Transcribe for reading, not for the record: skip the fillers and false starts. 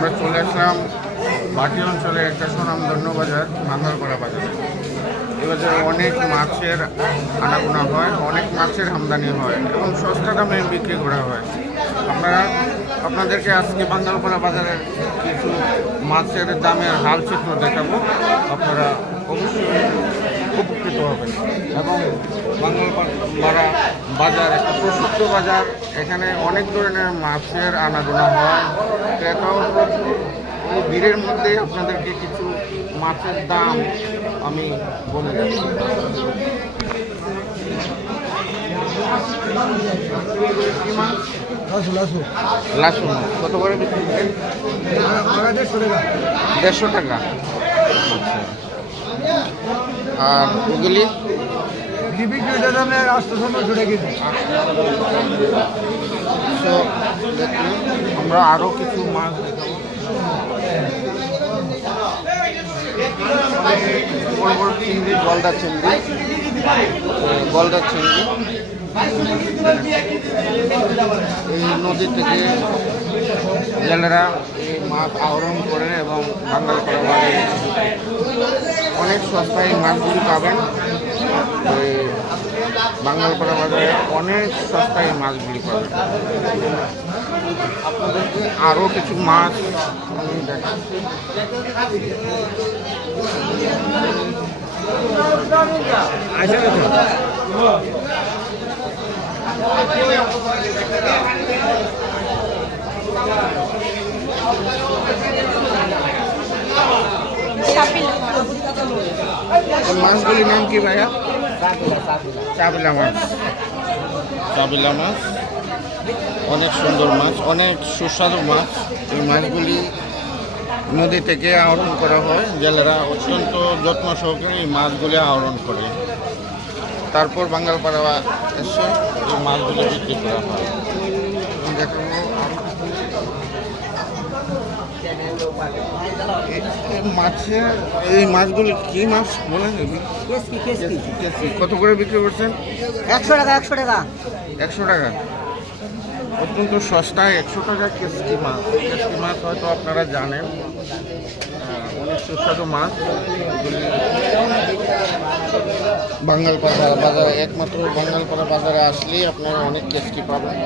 আমরা চলে আসলাম বাটি অঞ্চলের একটা সুনামধন্য বাজার বাঙ্গালপাড়া বাজারে। এ বাজারে অনেক মাছের আনাগোনা হয়, অনেক মাছের আমদানি হয় এবং সস্তা দামে বিক্রি করা হয়। আপনাদেরকে আজকে বাঙ্গালপাড়া বাজারের কিছু মাছের দামের হালচিত্র দেখাবো। আপনারা অবশ্যই উপকৃত হবেন। এবং বাঙ্গালপাড়া বাজার একটা প্রসিদ্ধ বাজার, এখানে অনেক ধরনের মাছের আনাগোনা হয়, ক্রেতাও প্রচুর। এই ভিড়ের মধ্যে আপনাদেরকে কিছু মাছের দাম আমি বলে যাচ্ছি। লাসু কত করে বিক্রি করেন? 150 টাকা। আচ্ছা, আর ওগুলি তো আমরা আরও কিছু মাছ বড় বড় চিংড়ি, গলদা চিংড়ি এই নদী থেকে জেলেরা এই মাছ আহরণ করে এবং বাঙ্গালপাড়া বাজারে অনেক সস্তায় মাছগুলি পাবেন। বাঙ্গালপাড়া বাজারে অনেক সস্তায় মাছগুলি পাবেন। আপনাদেরকে আরও কিছু মাছ আমি দেখাচ্ছি। মাছগুলির নাম কি ভাইয়া? চাবিলা মাছ। অনেক সুন্দর মাছ, অনেক সুস্বাদু মাছ। এই মাছগুলি নদী থেকে আহরণ করা হয়, জেলেরা অত্যন্ত যত্ন সহকারে এই মাছগুলি আহরণ করে, তারপর বাঙ্গালপাড়া এসে এই মাছগুলি বিক্রি করা হয়। মাছের এই মাছগুলি কি মাছ বলেন? কত করে বিক্রি করছেন? 100 টাকা। 100 টাকা, অত্যন্ত সস্তায় 100 টাকা কেসকি মাছ। কেসকি মাছ হয়তো আপনারা জানেন, অনেক সুস্বাদু মাছ। বাঙ্গালপাড়া বাজারে, একমাত্র বাঙ্গালপাড়া বাজারে আসলেই আপনারা অনেক কেসকি পাবেন।